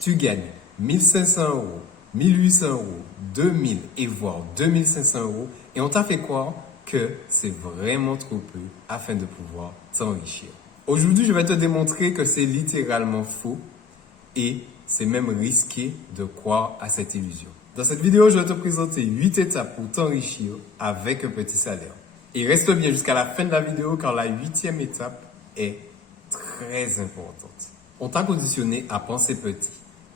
Tu gagnes 1500 euros, 1800 euros, 2000 et voire 2500 euros et on t'a fait croire que c'est vraiment trop peu afin de pouvoir t'enrichir. Aujourd'hui, je vais te démontrer que c'est littéralement faux et c'est même risqué de croire à cette illusion. Dans cette vidéo, je vais te présenter 8 étapes pour t'enrichir avec un petit salaire. Et reste bien jusqu'à la fin de la vidéo car la 8e étape est très importante. On t'a conditionné à penser petit,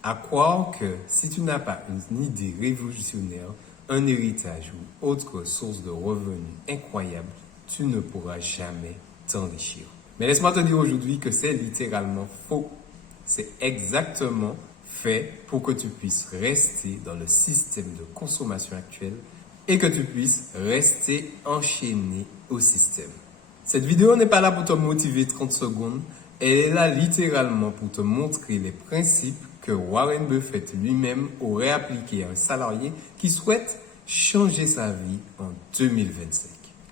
à croire que si tu n'as pas une idée révolutionnaire, un héritage ou autre source de revenus incroyable, tu ne pourras jamais t'enrichir. Mais laisse-moi te dire aujourd'hui que c'est littéralement faux. C'est exactement fait pour que tu puisses rester dans le système de consommation actuel et que tu puisses rester enchaîné au système. Cette vidéo n'est pas là pour te motiver 30 secondes, elle est là littéralement pour te montrer les principes que Warren Buffett lui-même aurait appliqués à un salarié qui souhaite changer sa vie en 2025.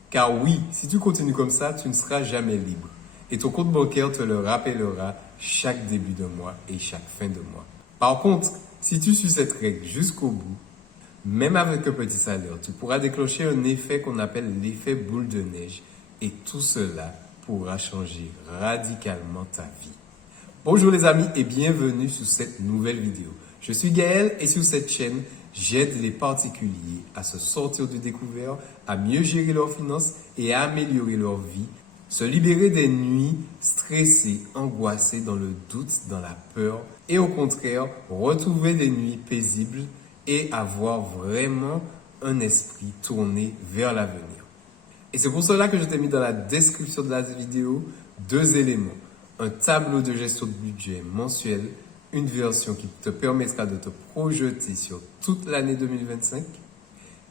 Car oui, si tu continues comme ça, tu ne seras jamais libre. Et ton compte bancaire te le rappellera chaque début de mois et chaque fin de mois. Par contre, si tu suis cette règle jusqu'au bout, même avec un petit salaire, tu pourras déclencher un effet qu'on appelle l'effet boule de neige et tout cela pourra changer radicalement ta vie. Bonjour les amis et bienvenue sur cette nouvelle vidéo. Je suis Gaël et sur cette chaîne, j'aide les particuliers à se sortir du découvert, à mieux gérer leurs finances et à améliorer leur vie, se libérer des nuits stressées, angoissées, dans le doute, dans la peur et au contraire, retrouver des nuits paisibles et avoir vraiment un esprit tourné vers l'avenir. Et c'est pour cela que je t'ai mis dans la description de la vidéo 2 éléments. Un tableau de gestion de budget mensuel, une version qui te permettra de te projeter sur toute l'année 2025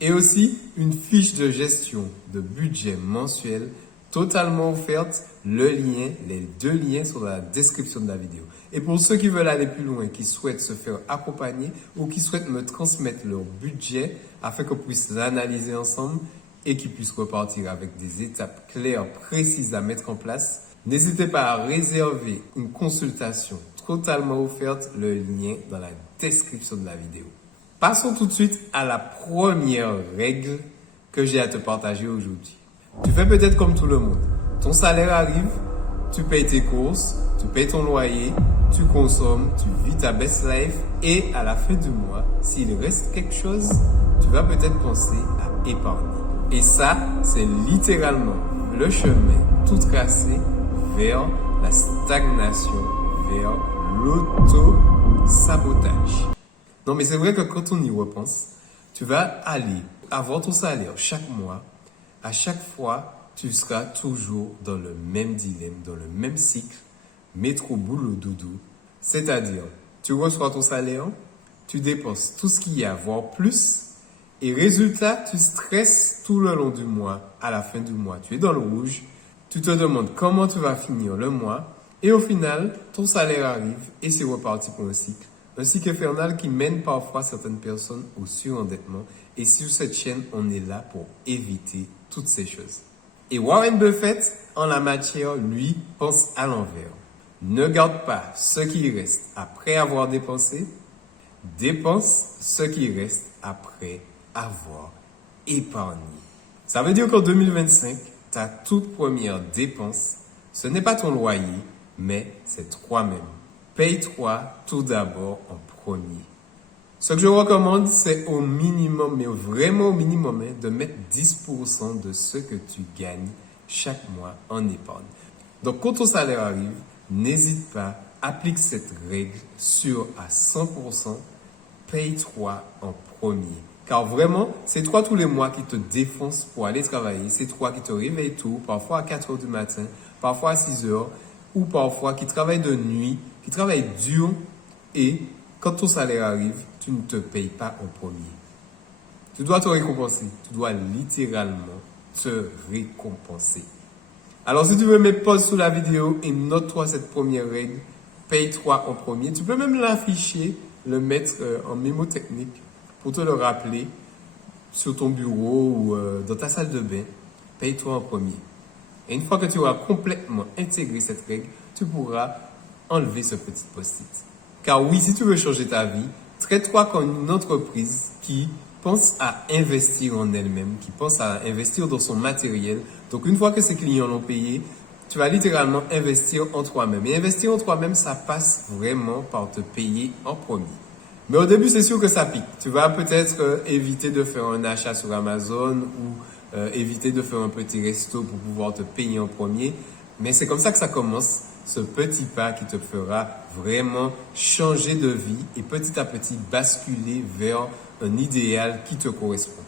et aussi une fiche de gestion de budget mensuel totalement offerte. Les 2 liens sont dans la description de la vidéo. Et pour ceux qui veulent aller plus loin, qui souhaitent se faire accompagner ou qui souhaitent me transmettre leur budget afin qu'on puisse l'analyser ensemble et qu'ils puissent repartir avec des étapes claires, précises à mettre en place, n'hésitez pas à réserver une consultation totalement offerte, le lien dans la description de la vidéo. Passons tout de suite à la première règle que j'ai à te partager aujourd'hui. Tu fais peut-être comme tout le monde. Ton salaire arrive, tu payes tes courses, tu payes ton loyer, tu consommes, tu vis ta best life et à la fin du mois, s'il reste quelque chose, tu vas peut-être penser à épargner. Et ça, c'est littéralement le chemin tout tracé vers la stagnation, vers l'auto-sabotage. Non, mais c'est vrai que quand on y repense, tu vas aller avoir ton salaire chaque mois. À chaque fois, tu seras toujours dans le même dilemme, dans le même cycle, métro boulot doudou. C'est-à-dire, tu reçois ton salaire, tu dépenses tout ce qu'il y a, voire plus, et résultat, tu stresses tout le long du mois. À la fin du mois, tu es dans le rouge, tu te demandes comment tu vas finir le mois, et au final, ton salaire arrive et c'est reparti pour un cycle infernal qui mène parfois certaines personnes au surendettement. Et sur cette chaîne, on est là pour éviter toutes ces choses. Et Warren Buffett, en la matière, lui, pense à l'envers. Ne garde pas ce qui reste après avoir dépensé, dépense ce qui reste après avoir épargné. Ça veut dire qu'en 2025, ta toute première dépense, ce n'est pas ton loyer, mais c'est toi-même. Paye-toi tout d'abord en premier. Ce que je recommande, c'est au minimum, mais vraiment au minimum, de mettre 10% de ce que tu gagnes chaque mois en épargne. Donc, quand ton salaire arrive, n'hésite pas, applique cette règle sur à 100%, paye-toi en premier. Car vraiment, c'est toi tous les mois qui te défoncent pour aller travailler. C'est toi qui te réveilles tôt, parfois à 4 heures du matin, parfois à 6 heures, ou parfois qui travaille de nuit, qui travaille dur, et quand ton salaire arrive, tu ne te payes pas en premier. Tu dois te récompenser. Tu dois littéralement te récompenser. Alors si tu veux mettre pause sous la vidéo et note-toi cette première règle, paye-toi en premier. Tu peux même l'afficher, le mettre en mémotechnique pour te le rappeler sur ton bureau ou dans ta salle de bain. Paye-toi en premier. Et une fois que tu auras complètement intégré cette règle, tu pourras enlever ce petit post-it. Car oui, si tu veux changer ta vie, traite-toi comme une entreprise qui pense à investir en elle-même, qui pense à investir dans son matériel. Donc une fois que ses clients l'ont payé, tu vas littéralement investir en toi-même. Et investir en toi-même, ça passe vraiment par te payer en premier. Mais au début, c'est sûr que ça pique. Tu vas peut-être éviter de faire un achat sur Amazon ou éviter de faire un petit resto pour pouvoir te payer en premier. Mais c'est comme ça que ça commence, ce petit pas qui te fera vraiment changer de vie et petit à petit basculer vers un idéal qui te correspond.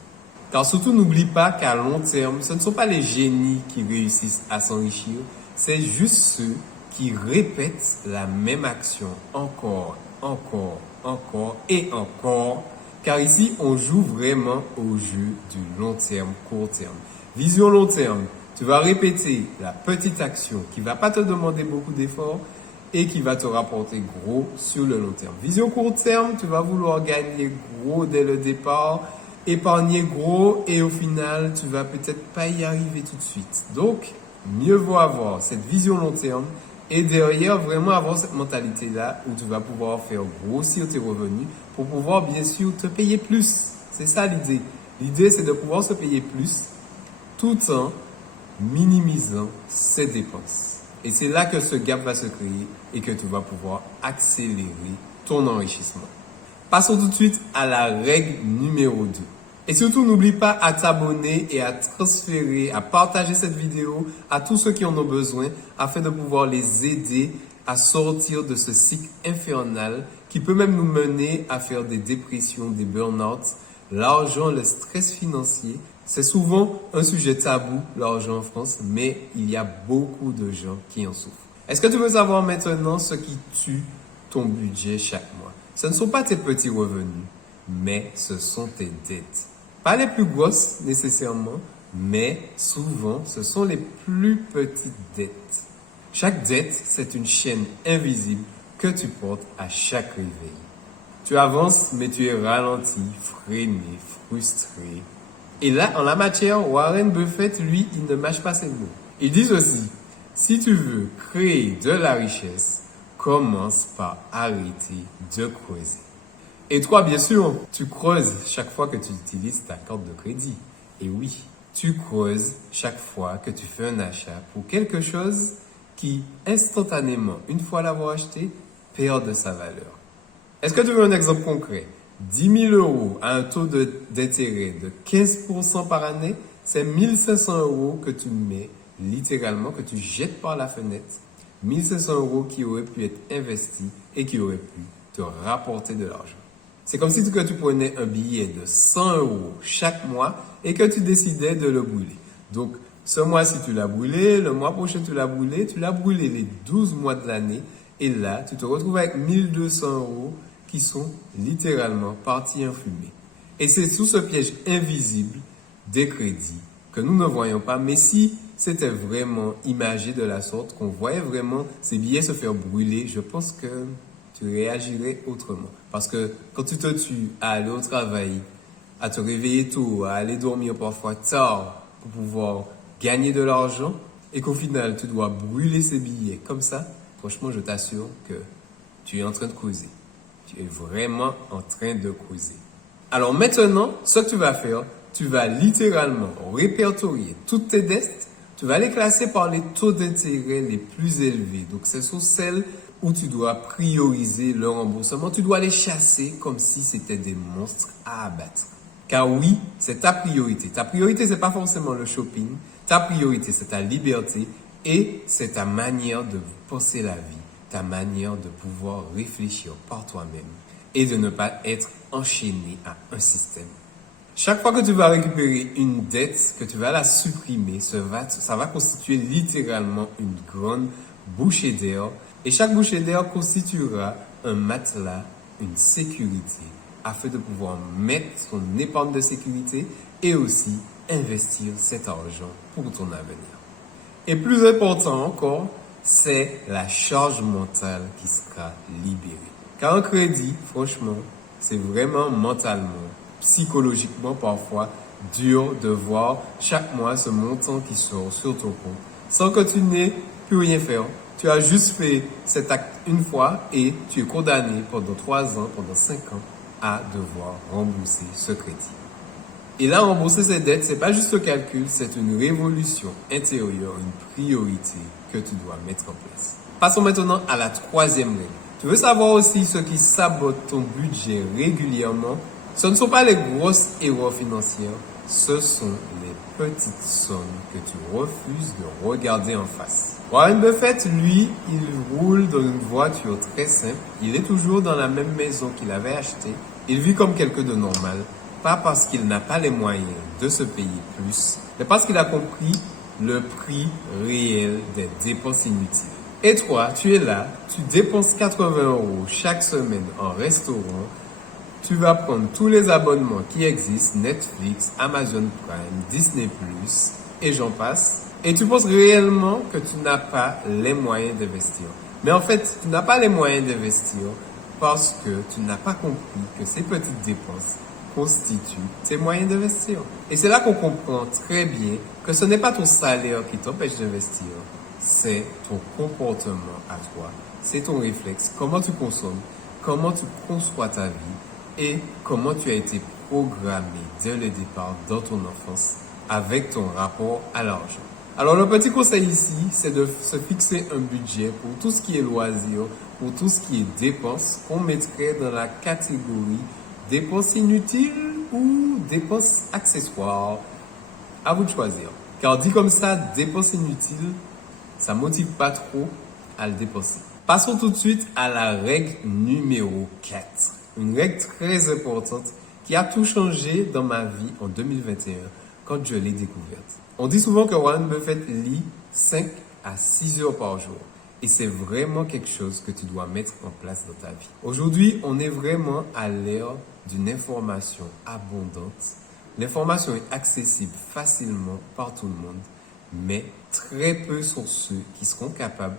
Car surtout, n'oublie pas qu'à long terme, ce ne sont pas les génies qui réussissent à s'enrichir, c'est juste ceux qui répètent la même action encore et encore. Car ici, on joue vraiment au jeu du long terme, court terme. Vision long terme, tu vas répéter la petite action qui ne va pas te demander beaucoup d'efforts et qui va te rapporter gros sur le long terme. Vision court terme, tu vas vouloir gagner gros dès le départ, épargner gros et au final, tu vas peut-être pas y arriver tout de suite. Donc, mieux vaut avoir cette vision long terme et derrière, vraiment avoir cette mentalité-là où tu vas pouvoir faire grossir tes revenus pour pouvoir bien sûr te payer plus. C'est ça l'idée. L'idée, c'est de pouvoir se payer plus tout en minimisant ses dépenses. Et c'est là que ce gap va se créer et que tu vas pouvoir accélérer ton enrichissement. Passons tout de suite à la règle numéro 2. Et surtout, n'oublie pas à t'abonner et à transférer, à partager cette vidéo à tous ceux qui en ont besoin afin de pouvoir les aider à sortir de ce cycle infernal qui peut même nous mener à faire des dépressions, des burn-out. L'argent, le stress financier, c'est souvent un sujet tabou, l'argent en France, mais il y a beaucoup de gens qui en souffrent. Est-ce que tu veux savoir maintenant ce qui tue ton budget chaque mois? Ce ne sont pas tes petits revenus, mais ce sont tes dettes. Pas les plus grosses nécessairement, mais souvent ce sont les plus petites dettes. Chaque dette, c'est une chaîne invisible que tu portes à chaque réveil. Tu avances, mais tu es ralenti, freiné, frustré. Et là, en la matière, Warren Buffett, lui, il ne mâche pas ses mots. Il dit aussi, si tu veux créer de la richesse, commence par arrêter de creuser. Et toi, bien sûr, tu creuses chaque fois que tu utilises ta carte de crédit. Et oui, tu creuses chaque fois que tu fais un achat pour quelque chose qui, instantanément, une fois l'avoir acheté, perd de sa valeur. Est-ce que tu veux un exemple concret? 10 000 euros à un taux d'intérêt de 15% par année, c'est 1 500 euros que tu mets littéralement, que tu jettes par la fenêtre. 1 500 euros qui auraient pu être investis et qui auraient pu te rapporter de l'argent. C'est comme si tu prenais un billet de 100 euros chaque mois et que tu décidais de le brûler. Donc, ce mois-ci, tu l'as brûlé, le mois prochain, tu l'as brûlé les 12 mois de l'année et là, tu te retrouves avec 1 200 euros qui sont littéralement partis en fumée. Et c'est sous ce piège invisible des crédits que nous ne voyons pas, mais si c'était vraiment imagé de la sorte, qu'on voyait vraiment ces billets se faire brûler, je pense que tu réagirais autrement. Parce que quand tu te tues à aller au travail, à te réveiller tôt, à aller dormir parfois tard pour pouvoir gagner de l'argent, et qu'au final tu dois brûler ces billets comme ça, franchement je t'assure que tu es en train de causer. Tu es vraiment en train de causer. Alors maintenant, ce que tu vas faire, tu vas littéralement répertorier toutes tes dettes, tu vas les classer par les taux d'intérêt les plus élevés. Donc ce sont celles où tu dois prioriser le remboursement, tu dois les chasser comme si c'était des monstres à abattre. Car oui, c'est ta priorité. Ta priorité, c'est pas forcément le shopping. Ta priorité, c'est ta liberté et c'est ta manière de penser la vie, ta manière de pouvoir réfléchir par toi-même et de ne pas être enchaîné à un système. Chaque fois que tu vas récupérer une dette, que tu vas la supprimer, ça va constituer littéralement une grande bouchée d'air. Et chaque bouchée d'air constituera un matelas, une sécurité, afin de pouvoir mettre ton épargne de sécurité et aussi investir cet argent pour ton avenir. Et plus important encore, c'est la charge mentale qui sera libérée. Car un crédit, franchement, c'est vraiment mentalement, psychologiquement parfois dur de voir chaque mois ce montant qui sort sur ton compte sans que tu n'aies pu rien faire. Tu as juste fait cet acte une fois et tu es condamné pendant 3 ans, pendant 5 ans à devoir rembourser ce crédit. Et là, rembourser ces dettes, c'est pas juste le calcul, c'est une révolution intérieure, une priorité que tu dois mettre en place. Passons maintenant à la troisième règle. Tu veux savoir aussi ce qui sabote ton budget régulièrement? Ce ne sont pas les grosses erreurs financières, ce sont les petites sommes que tu refuses de regarder en face. Warren Buffett, lui, il roule dans une voiture très simple. Il est toujours dans la même maison qu'il avait achetée. Il vit comme quelqu'un de normal. Pas parce qu'il n'a pas les moyens de se payer plus, mais parce qu'il a compris le prix réel des dépenses inutiles. Et toi, tu es là, tu dépenses 80 € chaque semaine en restaurant, tu vas prendre tous les abonnements qui existent, Netflix, Amazon Prime, Disney+, et j'en passe, et tu penses réellement que tu n'as pas les moyens d'investir. Mais en fait, tu n'as pas les moyens d'investir parce que tu n'as pas compris que ces petites dépenses constituent tes moyens d'investir. Et c'est là qu'on comprend très bien que ce n'est pas ton salaire qui t'empêche d'investir, c'est ton comportement à toi, c'est ton réflexe, comment tu consommes, comment tu conçois ta vie et comment tu as été programmé dès le départ dans ton enfance avec ton rapport à l'argent. Alors le petit conseil ici, c'est de se fixer un budget pour tout ce qui est loisir, pour tout ce qui est dépenses, qu'on mettrait dans la catégorie dépenses inutiles ou dépenses accessoires. À vous de choisir. Car dit comme ça, dépenses inutiles, ça motive pas trop à le dépenser. Passons tout de suite à la règle numéro 4. Une règle très importante qui a tout changé dans ma vie en 2021 quand je l'ai découverte. On dit souvent que Warren Buffett lit 5 à 6 heures par jour. Et c'est vraiment quelque chose que tu dois mettre en place dans ta vie. Aujourd'hui, on est vraiment à l'ère d'une information abondante. L'information est accessible facilement par tout le monde, mais très peu sont ceux qui seront capables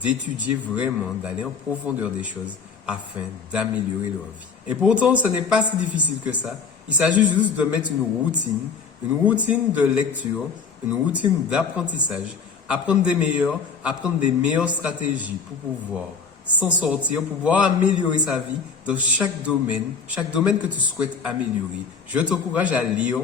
d'étudier vraiment, d'aller en profondeur des choses afin d'améliorer leur vie. Et pourtant, ce n'est pas si difficile que ça. Il s'agit juste de mettre une routine de lecture, une routine d'apprentissage, apprendre des meilleures stratégies pour pouvoir s'en sortir, pour pouvoir améliorer sa vie dans chaque domaine que tu souhaites améliorer. Je t'encourage à lire,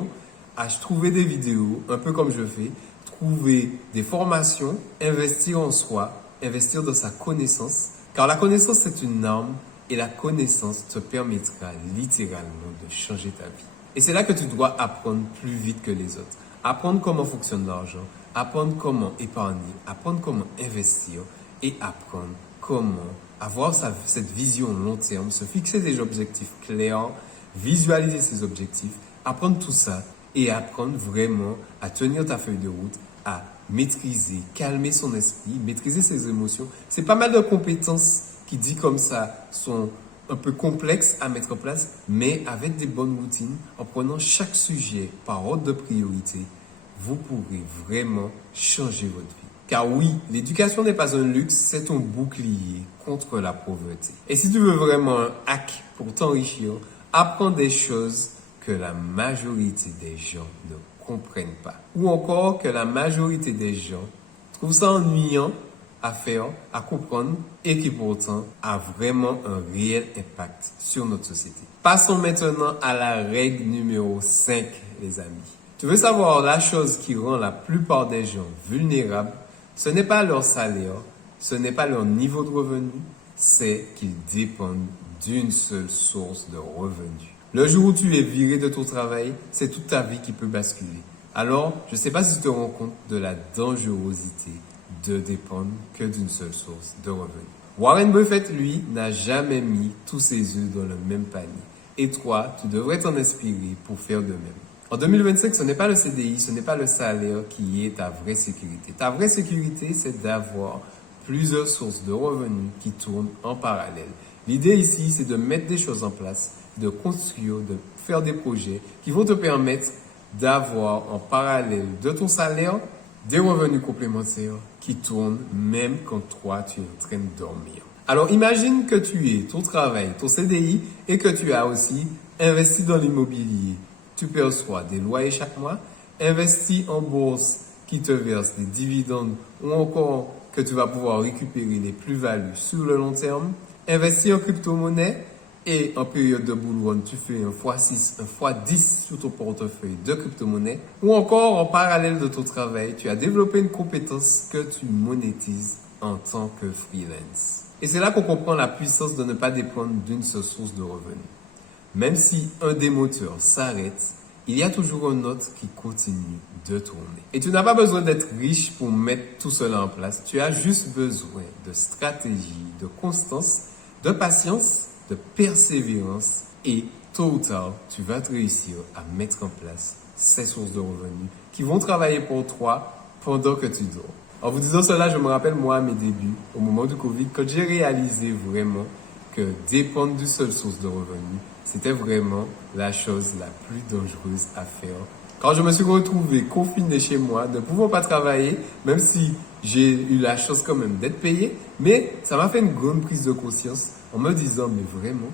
à trouver des vidéos, un peu comme je fais, trouver des formations, investir en soi, investir dans sa connaissance, car la connaissance c'est une arme et la connaissance te permettra littéralement de changer ta vie. Et c'est là que tu dois apprendre plus vite que les autres. Apprendre comment fonctionne l'argent, apprendre comment épargner, apprendre comment investir et apprendre comment avoir cette vision long terme, se fixer des objectifs clairs, visualiser ses objectifs, apprendre tout ça et apprendre vraiment à tenir ta feuille de route, à maîtriser, calmer son esprit, maîtriser ses émotions. C'est pas mal de compétences qui, dit comme ça, sont un peu complexes à mettre en place, mais avec des bonnes routines, en prenant chaque sujet par ordre de priorité, vous pourrez vraiment changer votre vie. Car oui, l'éducation n'est pas un luxe, c'est ton bouclier contre la pauvreté. Et si tu veux vraiment un hack pour t'enrichir, apprends des choses que la majorité des gens ne comprennent pas. Ou encore que la majorité des gens trouvent ça ennuyant à faire, à comprendre et qui pourtant a vraiment un réel impact sur notre société. Passons maintenant à la règle numéro 5, les amis. Tu veux savoir la chose qui rend la plupart des gens vulnérables? Ce n'est pas leur salaire, ce n'est pas leur niveau de revenu, c'est qu'ils dépendent d'une seule source de revenus. Le jour où tu es viré de ton travail, c'est toute ta vie qui peut basculer. Alors, je ne sais pas si tu te rends compte de la dangerosité de dépendre que d'une seule source de revenus. Warren Buffett, lui, n'a jamais mis tous ses œufs dans le même panier. Et toi, tu devrais t'en inspirer pour faire de même. En 2025, ce n'est pas le CDI, ce n'est pas le salaire qui est ta vraie sécurité. Ta vraie sécurité, c'est d'avoir plusieurs sources de revenus qui tournent en parallèle. L'idée ici, c'est de mettre des choses en place, de construire, de faire des projets qui vont te permettre d'avoir en parallèle de ton salaire des revenus complémentaires qui tournent même quand toi, tu es en train de dormir. Alors imagine que tu aies ton travail, ton CDI et que tu as aussi investi dans l'immobilier. Tu perçois des loyers chaque mois, investis en bourse qui te verse des dividendes ou encore que tu vas pouvoir récupérer les plus-values sur le long terme, investir en crypto-monnaie et en période de bull run, tu fais un x6, un x10 sur ton portefeuille de crypto-monnaie ou encore en parallèle de ton travail, tu as développé une compétence que tu monétises en tant que freelance. Et c'est là qu'on comprend la puissance de ne pas dépendre d'une seule source de revenus. Même si un des moteurs s'arrête, il y a toujours un autre qui continue de tourner. Et tu n'as pas besoin d'être riche pour mettre tout cela en place. Tu as juste besoin de stratégie, de constance, de patience, de persévérance et tôt ou tard, tu vas te réussir à mettre en place ces sources de revenus qui vont travailler pour toi pendant que tu dors. En vous disant cela, je me rappelle moi à mes débuts, au moment du Covid, quand j'ai réalisé vraiment que dépendre d'une seule source de revenus, c'était vraiment la chose la plus dangereuse à faire. Quand je me suis retrouvé confiné chez moi, ne pouvant pas travailler, même si j'ai eu la chance quand même d'être payé, mais ça m'a fait une grande prise de conscience en me disant, mais vraiment,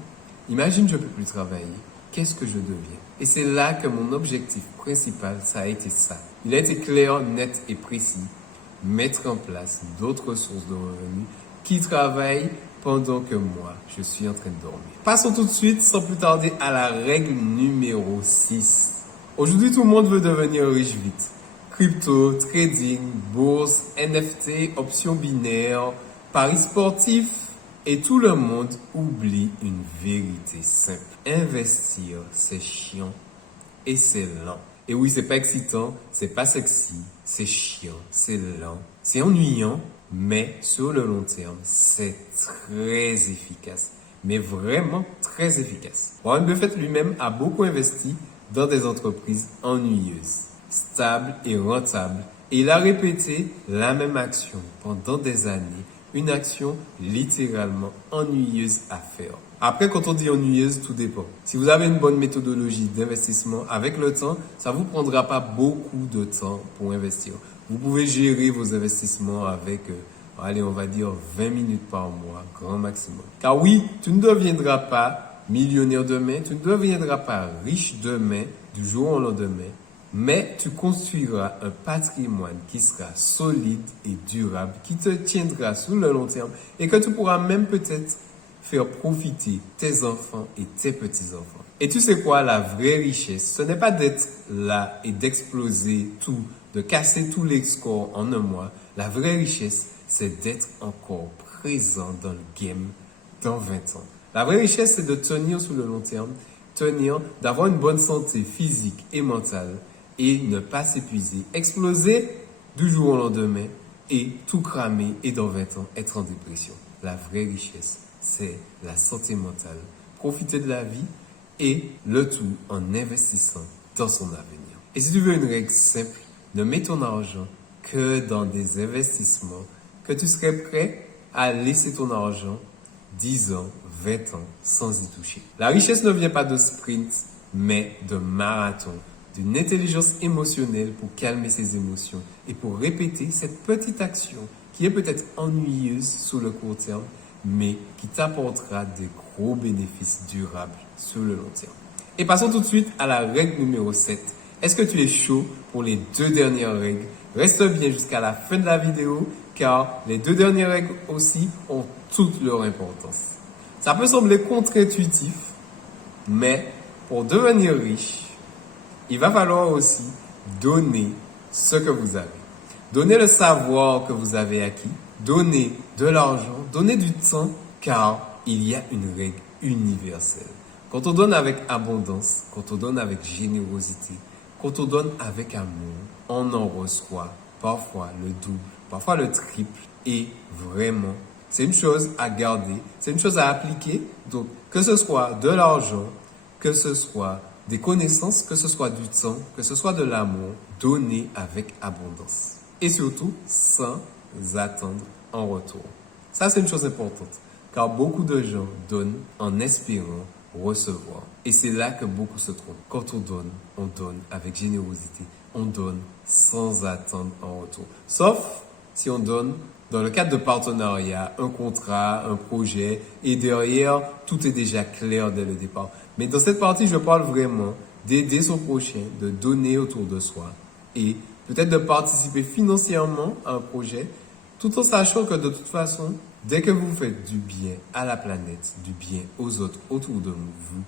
imagine je ne peux plus travailler, qu'est-ce que je deviens? Et c'est là que mon objectif principal, ça a été ça. Il a été clair, net et précis. Mettre en place d'autres sources de revenus qui travaillent pendant que moi, je suis en train de dormir. Passons tout de suite, sans plus tarder, à la règle numéro 6. Aujourd'hui, tout le monde veut devenir riche vite. Crypto, trading, bourse, NFT, options binaires, paris sportifs. Et tout le monde oublie une vérité simple. Investir, c'est chiant et c'est lent. Et oui, c'est pas excitant, c'est pas sexy, c'est chiant, c'est lent, c'est ennuyant, mais sur le long terme, c'est très efficace. Mais vraiment très efficace. Warren Buffett lui-même a beaucoup investi dans des entreprises ennuyeuses, stables et rentables. Et il a répété la même action pendant des années. Une action littéralement ennuyeuse à faire. Après, quand on dit ennuyeuse, tout dépend. Si vous avez une bonne méthodologie d'investissement, avec le temps, ça vous prendra pas beaucoup de temps pour investir. Vous pouvez gérer vos investissements avec, allez, on va dire 20 minutes par mois, grand maximum. Car oui, tu ne deviendras pas millionnaire demain, tu ne deviendras pas riche demain, du jour au lendemain. Mais tu construiras un patrimoine qui sera solide et durable, qui te tiendra sur le long terme et que tu pourras même peut-être faire profiter tes enfants et tes petits-enfants. Et tu sais quoi, la vraie richesse, ce n'est pas d'être là et d'exploser tout, de casser tous les scores en un mois. La vraie richesse, c'est d'être encore présent dans le game dans 20 ans. La vraie richesse, c'est de tenir sur le long terme, d'avoir une bonne santé physique et mentale, et ne pas s'épuiser, exploser du jour au lendemain et tout cramer et dans 20 ans être en dépression. La vraie richesse, c'est la santé mentale, profiter de la vie et le tout en investissant dans son avenir. Et si tu veux une règle simple, ne mets ton argent que dans des investissements que tu serais prêt à laisser ton argent 10 ans, 20 ans sans y toucher. La richesse ne vient pas de sprint, mais de marathon. D'une intelligence émotionnelle pour calmer ses émotions et pour répéter cette petite action qui est peut-être ennuyeuse sur le court terme, mais qui t'apportera des gros bénéfices durables sur le long terme. Et passons tout de suite à la règle numéro 7. Est-ce que tu es chaud pour les 2 dernières règles? Reste bien jusqu'à la fin de la vidéo car les 2 dernières règles aussi ont toute leur importance. Ça peut sembler contre-intuitif, mais pour devenir riche, il va falloir aussi donner ce que vous avez. Donner le savoir que vous avez acquis, donner de l'argent, donner du temps, car il y a une règle universelle. Quand on donne avec abondance, quand on donne avec générosité, quand on donne avec amour, on en reçoit parfois le double, parfois le triple. Et vraiment, c'est une chose à garder, c'est une chose à appliquer. Donc, que ce soit de l'argent, que ce soit des connaissances, que ce soit du temps, que ce soit de l'amour, donner avec abondance. Et surtout, sans attendre en retour. Ça, c'est une chose importante, car beaucoup de gens donnent en espérant recevoir. Et c'est là que beaucoup se trompent. Quand on donne avec générosité, on donne sans attendre en retour. Sauf si on donne dans le cadre de partenariat, un contrat, un projet, et derrière, tout est déjà clair dès le départ. Mais dans cette partie, je parle vraiment d'aider son prochain, de donner autour de soi et peut-être de participer financièrement à un projet tout en sachant que de toute façon, dès que vous faites du bien à la planète, du bien aux autres autour de vous,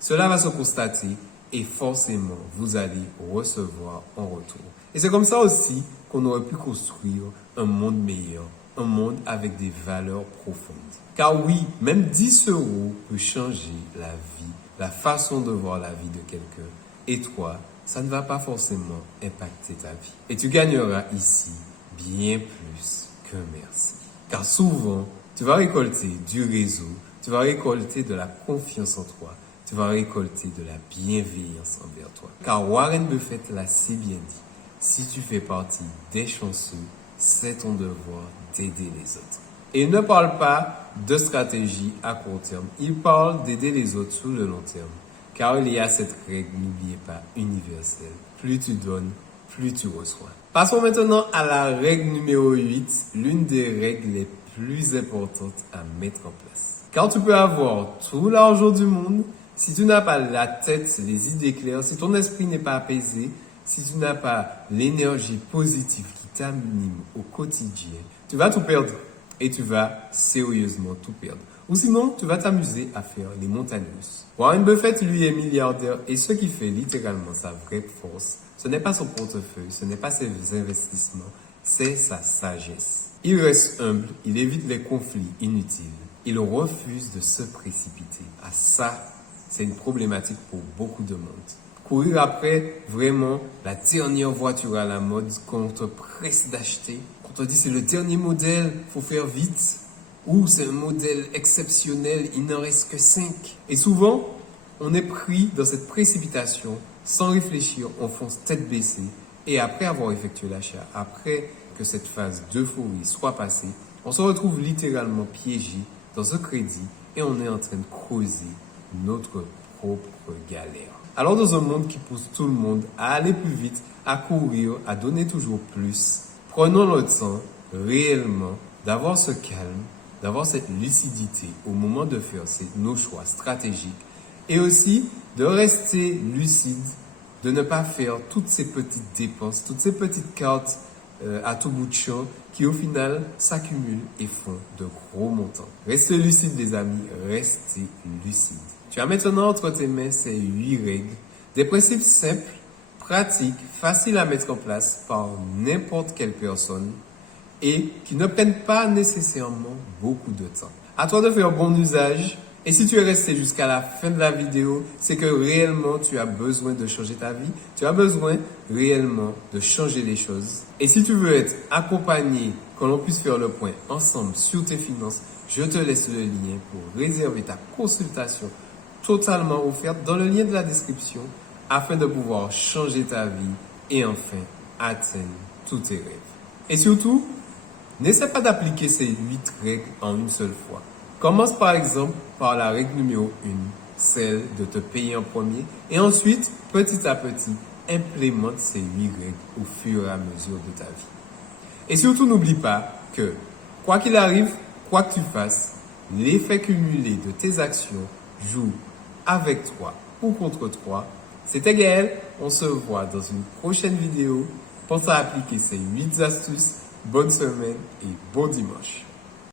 cela va se constater et forcément vous allez recevoir en retour. Et c'est comme ça aussi qu'on aurait pu construire un monde meilleur, un monde avec des valeurs profondes. Car oui, même 10 euros peut changer la vie, la façon de voir la vie de quelqu'un. Et toi, ça ne va pas forcément impacter ta vie. Et tu gagneras ici bien plus qu'un merci. Car souvent, tu vas récolter du réseau, tu vas récolter de la confiance en toi, tu vas récolter de la bienveillance envers toi. Car Warren Buffett l'a si bien dit, si tu fais partie des chanceux, c'est ton devoir d'aider les autres. Et il ne parle pas de stratégie à court terme, il parle d'aider les autres sur le long terme. Car il y a cette règle, n'oubliez pas, universelle. Plus tu donnes, plus tu reçois. Passons maintenant à la règle numéro 8, l'une des règles les plus importantes à mettre en place. Car tu peux avoir tout l'argent du monde, si tu n'as pas la tête, les idées claires, si ton esprit n'est pas apaisé, si tu n'as pas l'énergie positive qui t'anime au quotidien, tu vas tout perdre et tu vas sérieusement tout perdre. Ou sinon, tu vas t'amuser à faire les montagnes russes. Warren Buffett, lui, est milliardaire et ce qui fait littéralement sa vraie force, ce n'est pas son portefeuille, ce n'est pas ses investissements, c'est sa sagesse. Il reste humble, il évite les conflits inutiles, il refuse de se précipiter. Ah ça, c'est une problématique pour beaucoup de monde. Courir après vraiment la dernière voiture à la mode qu'on te presse d'acheter, qu'on te dit c'est le dernier modèle, faut faire vite. Ou c'est un modèle exceptionnel, il n'en reste que 5. Et souvent, on est pris dans cette précipitation, sans réfléchir, on fonce tête baissée. Et après avoir effectué l'achat, après que cette phase d'euphorie soit passée, on se retrouve littéralement piégé dans ce crédit et on est en train de creuser notre propre galère. Alors dans un monde qui pousse tout le monde à aller plus vite, à courir, à donner toujours plus, prenons le temps réellement d'avoir ce calme, d'avoir cette lucidité au moment de faire nos choix stratégiques et aussi de rester lucide, de ne pas faire toutes ces petites dépenses, toutes ces petites cartes à tout bout de champ qui au final s'accumulent et font de gros montants. Restez lucide les amis, restez lucide. Tu as maintenant entre tes mains ces 8 règles, des principes simples, pratiques, faciles à mettre en place par n'importe quelle personne et qui ne prennent pas nécessairement beaucoup de temps. À toi de faire bon usage. Et si tu es resté jusqu'à la fin de la vidéo, c'est que réellement tu as besoin de changer ta vie. Tu as besoin réellement de changer les choses. Et si tu veux être accompagné, que l'on puisse faire le point ensemble sur tes finances, je te laisse le lien pour réserver ta consultation totalement offerte dans le lien de la description afin de pouvoir changer ta vie et enfin atteindre tous tes rêves. Et surtout, n'essaie pas d'appliquer ces 8 règles en une seule fois. Commence par exemple par la règle numéro 1, celle de te payer en premier. Et ensuite, petit à petit, implémente ces 8 règles au fur et à mesure de ta vie. Et surtout, n'oublie pas que, quoi qu'il arrive, quoi que tu fasses, l'effet cumulé de tes actions joue avec toi ou contre toi. C'était Gaël, on se voit dans une prochaine vidéo. Pense à appliquer ces 8 astuces. Bonne semaine et bon dimanche.